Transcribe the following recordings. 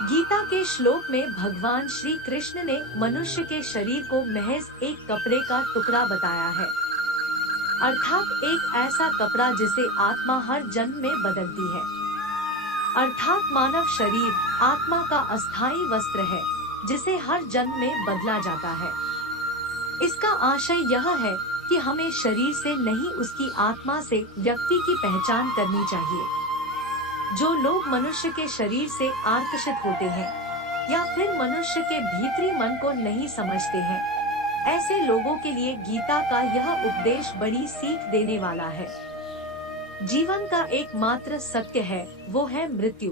गीता के श्लोक में भगवान श्री कृष्ण ने मनुष्य के शरीर को महज एक कपड़े का टुकड़ा बताया है, अर्थात एक ऐसा कपड़ा जिसे आत्मा हर जन्म में बदलती है। अर्थात मानव शरीर आत्मा का अस्थायी वस्त्र है जिसे हर जन्म में बदला जाता है। इसका आशय यह है कि हमें शरीर से नहीं उसकी आत्मा से व्यक्ति की पहचान करनी चाहिए। जो लोग मनुष्य के शरीर से आकर्षित होते हैं या फिर मनुष्य के भीतरी मन को नहीं समझते हैं, ऐसे लोगों के लिए गीता का यह उपदेश बड़ी सीख देने वाला है। जीवन का एकमात्र सत्य है, वो है मृत्यु।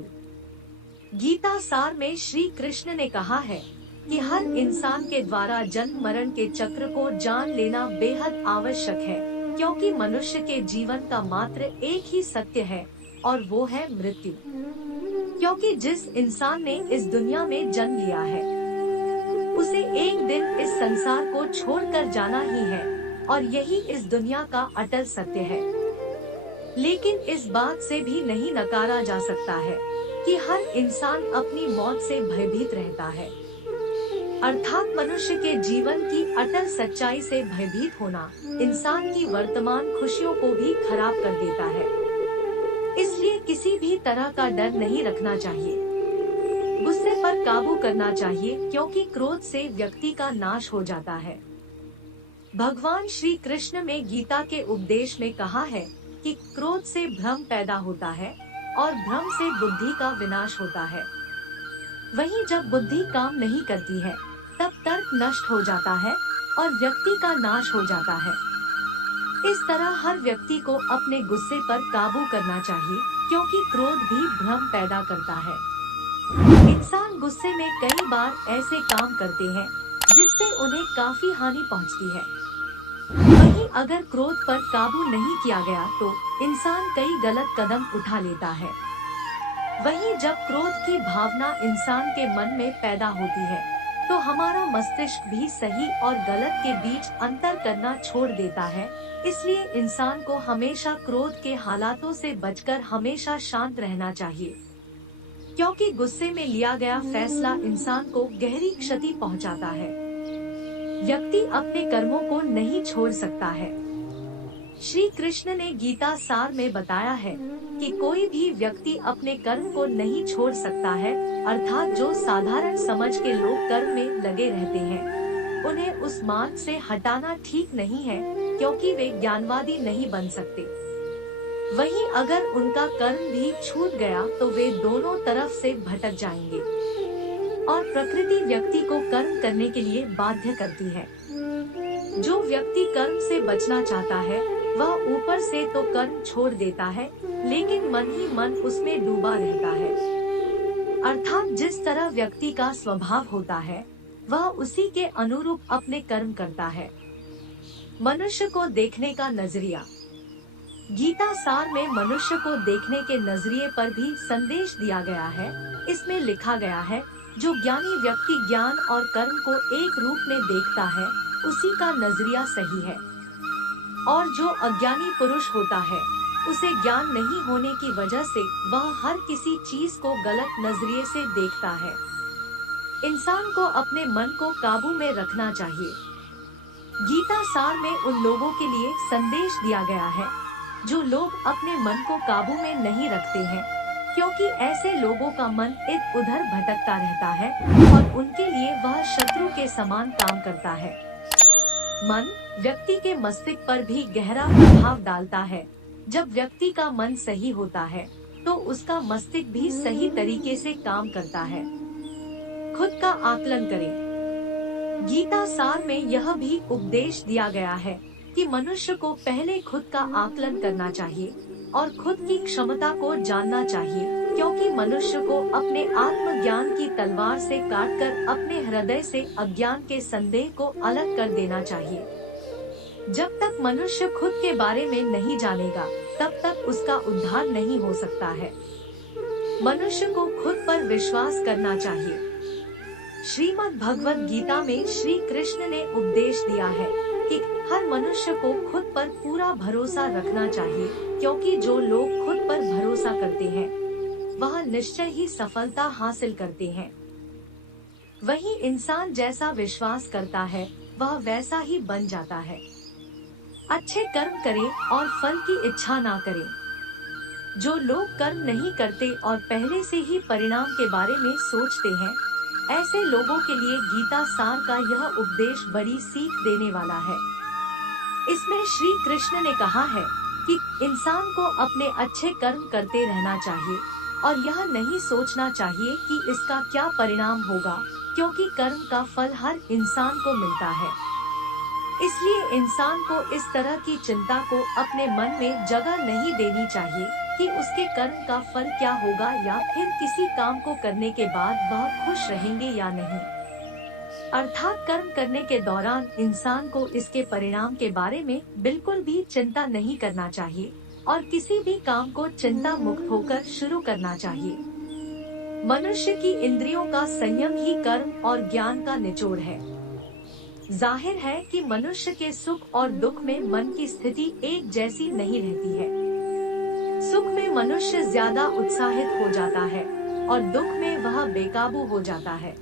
गीता सार में श्री कृष्ण ने कहा है कि हर इंसान के द्वारा जन्म मरण के चक्र को जान लेना बेहद आवश्यक है, क्योंकि मनुष्य के जीवन का मात्र एक ही सत्य है और वो है मृत्यु। क्योंकि जिस इंसान ने इस दुनिया में जन्म लिया है उसे एक दिन इस संसार को छोड़कर जाना ही है और यही इस दुनिया का अटल सत्य है। लेकिन इस बात से भी नहीं नकारा जा सकता है कि हर इंसान अपनी मौत से भयभीत रहता है। अर्थात मनुष्य के जीवन की अटल सच्चाई से भयभीत होना इंसान की वर्तमान खुशियों को भी खराब कर देता है। इसलिए किसी भी तरह का डर नहीं रखना चाहिए। गुस्से पर काबू करना चाहिए, क्योंकि क्रोध से व्यक्ति का नाश हो जाता है। भगवान श्री कृष्ण में गीता के उपदेश में कहा है कि क्रोध से भ्रम पैदा होता है और भ्रम से बुद्धि का विनाश होता है। वहीं जब बुद्धि काम नहीं करती है तब तर्क नष्ट हो जाता है और व्यक्ति का नाश हो जाता है। इस तरह हर व्यक्ति को अपने गुस्से पर काबू करना चाहिए, क्योंकि क्रोध भी भ्रम पैदा करता है। इंसान गुस्से में कई बार ऐसे काम करते हैं जिससे उन्हें काफी हानि पहुंचती है। वहीं अगर क्रोध पर काबू नहीं किया गया तो इंसान कई गलत कदम उठा लेता है। वहीं जब क्रोध की भावना इंसान के मन में पैदा होती है तो हमारा मस्तिष्क भी सही और गलत के बीच अंतर करना छोड़ देता है। इसलिए इंसान को हमेशा क्रोध के हालातों से बचकर हमेशा शांत रहना चाहिए, क्योंकि गुस्से में लिया गया फैसला इंसान को गहरी क्षति पहुंचाता है। व्यक्ति अपने कर्मों को नहीं छोड़ सकता है। श्री कृष्ण ने गीता सार में बताया है कि कोई भी व्यक्ति अपने कर्म को नहीं छोड़ सकता है, अर्थात जो साधारण समझ के लोग कर्म में लगे रहते हैं उन्हें उस मार्ग से हटाना ठीक नहीं है, क्योंकि वे ज्ञानवादी नहीं बन सकते। वहीं अगर उनका कर्म भी छूट गया तो वे दोनों तरफ से भटक जाएंगे और प्रकृति व्यक्ति को कर्म करने के लिए बाध्य करती है। जो व्यक्ति कर्म से बचना चाहता है वह ऊपर से तो कर्म छोड़ देता है, लेकिन मन ही मन उसमें डूबा रहता है। अर्थात जिस तरह व्यक्ति का स्वभाव होता है वह उसी के अनुरूप अपने कर्म करता है। मनुष्य को देखने का नजरिया। गीता सार में मनुष्य को देखने के नजरिए पर भी संदेश दिया गया है। इसमें लिखा गया है, जो ज्ञानी व्यक्ति ज्ञान और कर्म को एक रूप में देखता है उसी का नजरिया सही है, और जो अज्ञानी पुरुष होता है उसे ज्ञान नहीं होने की वजह से वह हर किसी चीज को गलत नजरिए से देखता है। इंसान को अपने मन को काबू में रखना चाहिए। गीता सार में उन लोगों के लिए संदेश दिया गया है जो लोग अपने मन को काबू में नहीं रखते हैं, क्योंकि ऐसे लोगों का मन इधर उधर भटकता रहता है और उनके लिए वह शत्रु के समान काम करता है। मन व्यक्ति के मस्तिष्क पर भी गहरा प्रभाव डालता है। जब व्यक्ति का मन सही होता है तो उसका मस्तिष्क भी सही तरीके से काम करता है। खुद का आकलन करें। गीता सार में यह भी उपदेश दिया गया है कि मनुष्य को पहले खुद का आकलन करना चाहिए और खुद की क्षमता को जानना चाहिए, क्योंकि मनुष्य को अपने आत्मज्ञान की तलवार से काटकर अपने हृदय से अज्ञान के संदेह को अलग कर देना चाहिए। जब तक मनुष्य खुद के बारे में नहीं जानेगा तब तक उसका उद्धार नहीं हो सकता है। मनुष्य को खुद पर विश्वास करना चाहिए। श्रीमद् भगवत गीता में श्री कृष्ण ने उपदेश दिया है कि हर मनुष्य को खुद पर पूरा भरोसा रखना चाहिए, क्योंकि जो लोग खुद पर भरोसा करते हैं वह निश्चय ही सफलता हासिल करते हैं। वहीं इंसान जैसा विश्वास करता है वह वैसा ही बन जाता है। अच्छे कर्म करें और फल की इच्छा ना करें। जो लोग कर्म नहीं करते और पहले से ही परिणाम के बारे में सोचते हैं, ऐसे लोगों के लिए गीता सार का यह उपदेश बड़ी सीख देने वाला है। इसमें श्री कृष्ण ने कहा है कि इंसान को अपने अच्छे कर्म करते रहना चाहिए और यह नहीं सोचना चाहिए कि इसका क्या परिणाम होगा, क्योंकि कर्म का फल हर इंसान को मिलता है। इसलिए इंसान को इस तरह की चिंता को अपने मन में जगह नहीं देनी चाहिए कि उसके कर्म का फल क्या होगा या फिर किसी काम को करने के बाद वह खुश रहेंगे या नहीं। अर्थात कर्म करने के दौरान इंसान को इसके परिणाम के बारे में बिल्कुल भी चिंता नहीं करना चाहिए और किसी भी काम को चिंता मुक्त होकर शुरू करना चाहिए। मनुष्य की इंद्रियों का संयम ही कर्म और ज्ञान का निचोड़ है। जाहिर है कि मनुष्य के सुख और दुख में मन की स्थिति एक जैसी नहीं रहती है। सुख में मनुष्य ज्यादा उत्साहित हो जाता है और दुख में वह बेकाबू हो जाता है।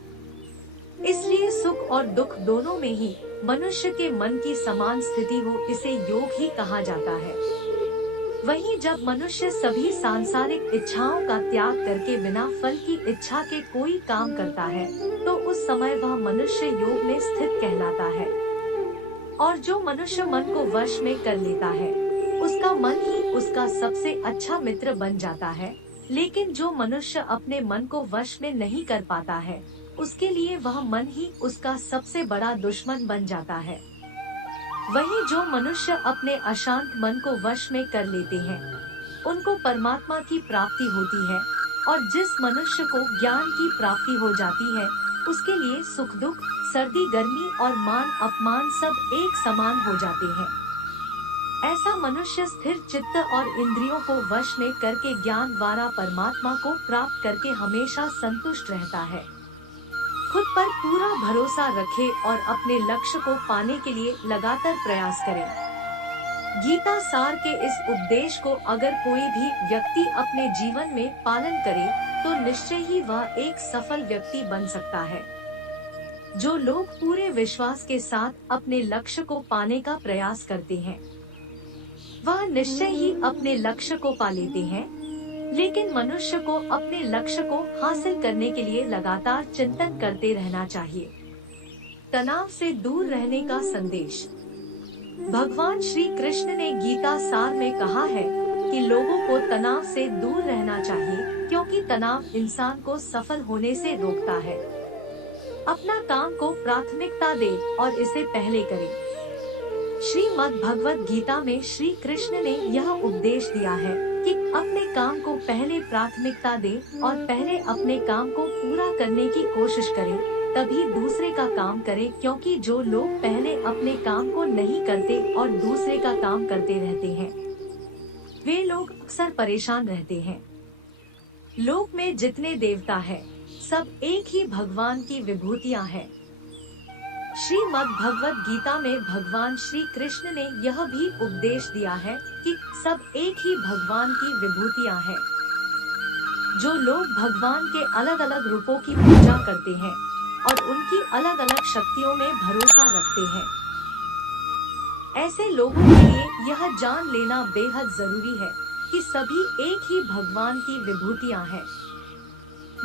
इसलिए सुख और दुख दोनों में ही मनुष्य के मन की समान स्थिति हो, इसे योग ही कहा जाता है। वहीं जब मनुष्य सभी सांसारिक इच्छाओं का त्याग करके बिना फल की इच्छा के कोई काम करता है, तो उस समय वह मनुष्य योग में स्थित कहलाता है। और जो मनुष्य मन को वश में कर लेता है, उसका मन ही उसका सबसे अच्छा मित्र बन जाता है। लेकिन जो मनुष्य अपने मन को वश में नहीं कर पाता है, उसके लिए वह मन ही उसका सबसे बड़ा दुश्मन बन जाता है। वहीं जो मनुष्य अपने अशांत मन को वश में कर लेते हैं, उनको परमात्मा की प्राप्ति होती है। और जिस मनुष्य को ज्ञान की प्राप्ति हो जाती है, उसके लिए सुख दुख, सर्दी गर्मी और मान अपमान सब एक समान हो जाते हैं। ऐसा मनुष्य स्थिर चित्त और इंद्रियों को वश में करके ज्ञान द्वारा परमात्मा को प्राप्त करके हमेशा संतुष्ट रहता है। खुद पर पूरा भरोसा रखे और अपने लक्ष्य को पाने के लिए लगातार प्रयास करे। गीता सार के इस उपदेश को अगर कोई भी व्यक्ति अपने जीवन में पालन करे, तो निश्चय ही वह एक सफल व्यक्ति बन सकता है। जो लोग पूरे विश्वास के साथ अपने लक्ष्य को पाने का प्रयास करते हैं, वह निश्चय ही अपने लक्ष्य को पा लेते हैं। लेकिन मनुष्य को अपने लक्ष्य को हासिल करने के लिए लगातार चिंतन करते रहना चाहिए। तनाव से दूर रहने का संदेश। भगवान श्री कृष्ण ने गीता सार में कहा है कि लोगों को तनाव से दूर रहना चाहिए, क्योंकि तनाव इंसान को सफल होने से रोकता है। अपना काम को प्राथमिकता दे और इसे पहले करे। श्रीमद् भगवत गीता में श्री कृष्ण ने यह उपदेश दिया है कि अपने काम को पहले प्राथमिकता दे और पहले अपने काम को पूरा करने की कोशिश करे, तभी दूसरे का काम करे। क्योंकि जो लोग पहले अपने काम को नहीं करते और दूसरे का काम करते रहते हैं, वे लोग अक्सर परेशान रहते हैं। लोक में जितने देवता हैं, सब एक ही भगवान की विभूतियां हैं। श्रीमद् भगवत गीता में भगवान श्री कृष्ण ने यह भी उपदेश दिया है कि सब एक ही भगवान की विभूतियां हैं। जो लोग भगवान के अलग अलग रूपों की पूजा करते हैं और उनकी अलग अलग शक्तियों में भरोसा रखते हैं, ऐसे लोगों के लिए यह जान लेना बेहद जरूरी है कि सभी एक ही भगवान की विभूतियां हैं।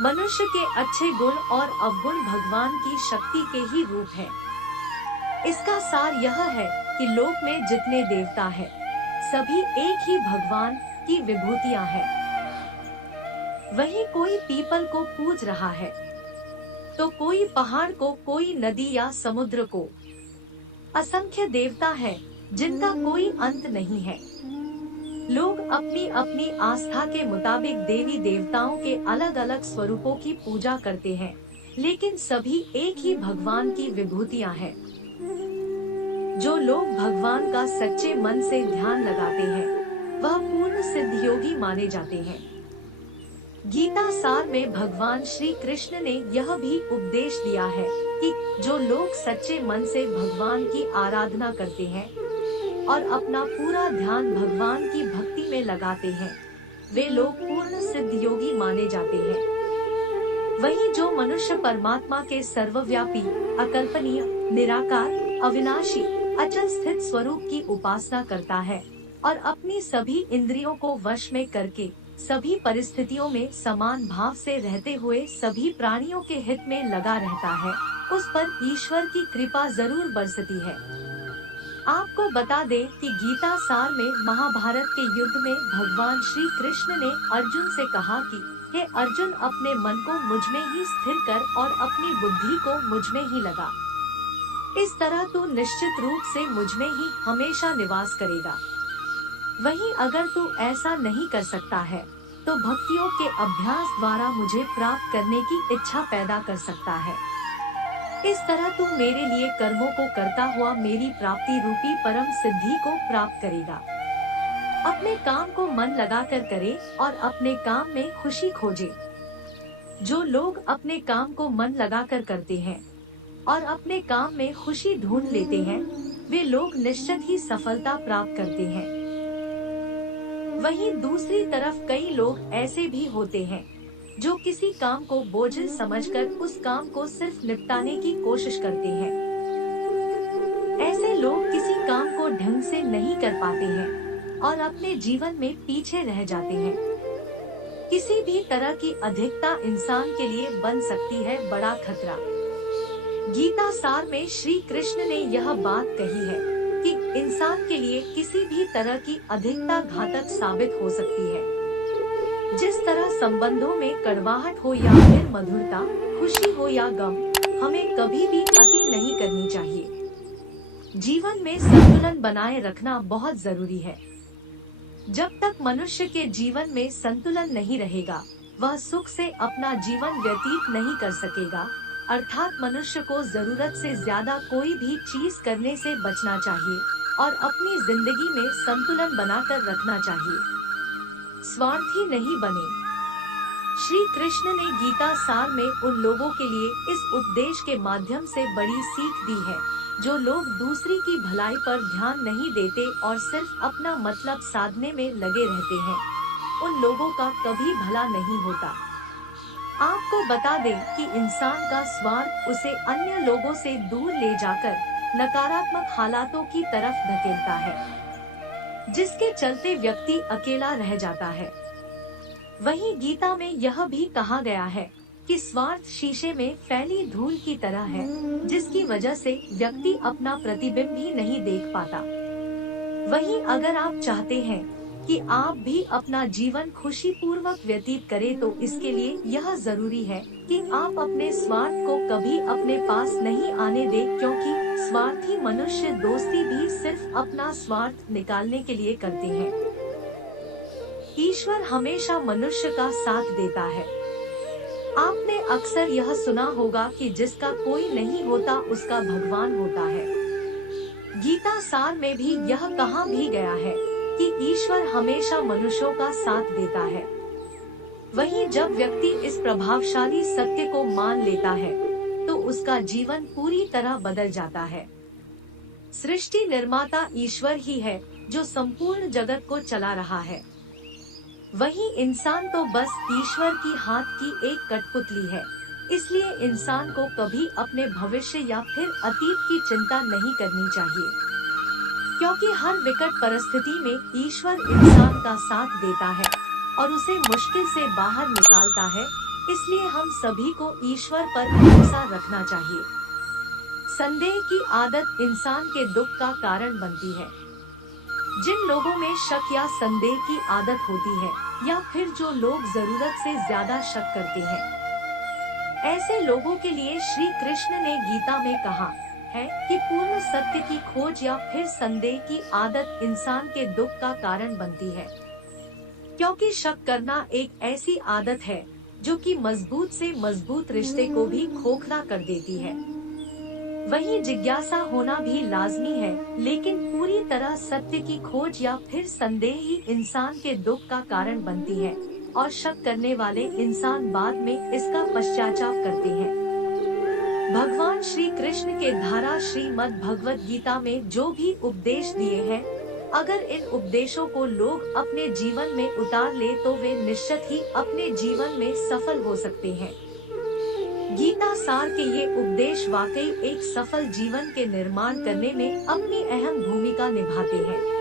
मनुष्य के अच्छे गुण और अवगुण भगवान की शक्ति के ही रूप हैं। इसका सार यह है कि लोक में जितने देवता हैं, सभी एक ही भगवान की विभूतियां हैं। वहीं कोई पीपल को पूज रहा है, तो कोई पहाड़ को, कोई नदी या समुद्र को। असंख्य देवता हैं जिनका कोई अंत नहीं है। लोग अपनी अपनी आस्था के मुताबिक देवी देवताओं के अलग अलग स्वरूपों की पूजा करते हैं, लेकिन सभी एक ही भगवान की विभूतियां हैं। जो लोग भगवान का सच्चे मन से ध्यान लगाते हैं, वह पूर्ण सिद्ध योगी माने जाते हैं। गीता सार में भगवान श्री कृष्ण ने यह भी उपदेश दिया है कि जो लोग सच्चे मन से भगवान की आराधना करते हैं और अपना पूरा ध्यान भगवान की भक्ति में लगाते हैं, वे लोग पूर्ण सिद्ध सिद्ध योगी माने जाते हैं। वहीं जो मनुष्य परमात्मा के सर्वव्यापी, अकल्पनीय, निराकार, अविनाशी, अचल स्थित स्वरूप की उपासना करता है और अपनी सभी इंद्रियों को वश में करके सभी परिस्थितियों में समान भाव से रहते हुए सभी प्राणियों के हित में लगा रहता है, उस पर ईश्वर की कृपा जरूर बरसती है। आपको बता दें कि गीता सार में महाभारत के युद्ध में भगवान श्री कृष्ण ने अर्जुन से कहा कि हे अर्जुन, अपने मन को मुझ में ही स्थिर कर और अपनी बुद्धि को मुझ में ही लगा। इस तरह तू निश्चित रूप से मुझ में ही हमेशा निवास करेगा। वहीं अगर तू ऐसा नहीं कर सकता है तो भक्तियों के अभ्यास द्वारा मुझे प्राप्त करने की इच्छा पैदा कर सकता है। इस तरह तू मेरे लिए कर्मों को करता हुआ मेरी प्राप्ति रूपी परम सिद्धि को प्राप्त करेगा। अपने काम को मन लगाकर करे और अपने काम में खुशी खोजे। जो लोग अपने काम को मन लगाकर करते हैं और अपने काम में खुशी ढूंढ लेते हैं, वे लोग निश्चित ही सफलता प्राप्त करते हैं। वहीं दूसरी तरफ कई लोग ऐसे भी होते हैं जो किसी काम को बोझिल समझकर उस काम को सिर्फ निपटाने की कोशिश करते हैं। ऐसे लोग किसी काम को ढंग से नहीं कर पाते हैं और अपने जीवन में पीछे रह जाते हैं। किसी भी तरह की अधिकता इंसान के लिए बन सकती है बड़ा खतरा। गीता सार में श्री कृष्ण ने यह बात कही है कि इंसान के लिए किसी भी तरह की अधिकता घातक साबित हो सकती है। जिस तरह संबंधों में कड़वाहट हो या फिर मधुरता, खुशी हो या गम, हमें कभी भी अति नहीं करनी चाहिए। जीवन में संतुलन बनाए रखना बहुत जरूरी है। जब तक मनुष्य के जीवन में संतुलन नहीं रहेगा, वह सुख से अपना जीवन व्यतीत नहीं कर सकेगा। अर्थात मनुष्य को जरूरत से ज्यादा कोई भी चीज करने से बचना चाहिए और अपनी जिंदगी में संतुलन बनाकर रखना चाहिए। स्वार्थी नहीं बने। श्री कृष्ण ने गीता सार में उन लोगों के लिए इस उपदेश के माध्यम से बड़ी सीख दी है जो लोग दूसरी की भलाई पर ध्यान नहीं देते और सिर्फ अपना मतलब साधने में लगे रहते हैं। उन लोगों का कभी भला नहीं होता। आपको बता दें कि इंसान का स्वार्थ उसे अन्य लोगों से दूर ले जाकर नकारात्मक हालातों की तरफ धकेलता है, जिसके चलते व्यक्ति अकेला रह जाता है। वहीं गीता में यह भी कहा गया है कि स्वार्थ शीशे में फैली धूल की तरह है, जिसकी वजह से व्यक्ति अपना प्रतिबिंब भी नहीं देख पाता। वहीं अगर आप चाहते हैं कि आप भी अपना जीवन खुशी पूर्वक व्यतीत करें, तो इसके लिए यह जरूरी है कि आप अपने स्वार्थ को कभी अपने पास नहीं आने दें, क्योंकि स्वार्थी मनुष्य दोस्ती भी सिर्फ अपना स्वार्थ निकालने के लिए करते हैं। ईश्वर हमेशा मनुष्य का साथ देता है। आपने अक्सर यह सुना होगा कि जिसका कोई नहीं होता उसका भगवान होता है। गीता सार में भी यह कहा भी गया है कि ईश्वर हमेशा मनुष्यों का साथ देता है। वहीं जब व्यक्ति इस प्रभावशाली सत्य को मान लेता है तो उसका जीवन पूरी तरह बदल जाता है। सृष्टि निर्माता ईश्वर ही है जो संपूर्ण जगत को चला रहा है। वहीं इंसान तो बस ईश्वर की हाथ की एक कठपुतली है। इसलिए इंसान को कभी अपने भविष्य या फिर अतीत की चिंता नहीं करनी चाहिए, क्योंकि हर विकट परिस्थिति में ईश्वर इंसान का साथ देता है और उसे मुश्किल से बाहर निकालता है। इसलिए हम सभी को ईश्वर पर भरोसा रखना चाहिए। संदेह की आदत इंसान के दुख का कारण बनती है। जिन लोगों में शक या संदेह की आदत होती है या फिर जो लोग जरूरत से ज्यादा शक करते हैं, ऐसे लोगों के लिए श्री कृष्ण ने गीता में कहा है कि पूर्ण सत्य की खोज या फिर संदेह की आदत इंसान के दुख का कारण बनती है, क्योंकि शक करना एक ऐसी आदत है जो कि मजबूत से मजबूत रिश्ते को भी खोखला कर देती है। वहीं जिज्ञासा होना भी लाजमी है, लेकिन पूरी तरह सत्य की खोज या फिर संदेह ही इंसान के दुख का कारण बनती है और शक करने वाले इंसान बाद में इसका पश्चाताप करते हैं। भगवान श्री कृष्ण के धारा श्रीमद् भगवत गीता में जो भी उपदेश दिए हैं अगर इन उपदेशों को लोग अपने जीवन में उतार ले तो वे निश्चित ही अपने जीवन में सफल हो सकते हैं। गीता सार के ये उपदेश वाकई एक सफल जीवन के निर्माण करने में अपनी अहम भूमिका निभाते हैं।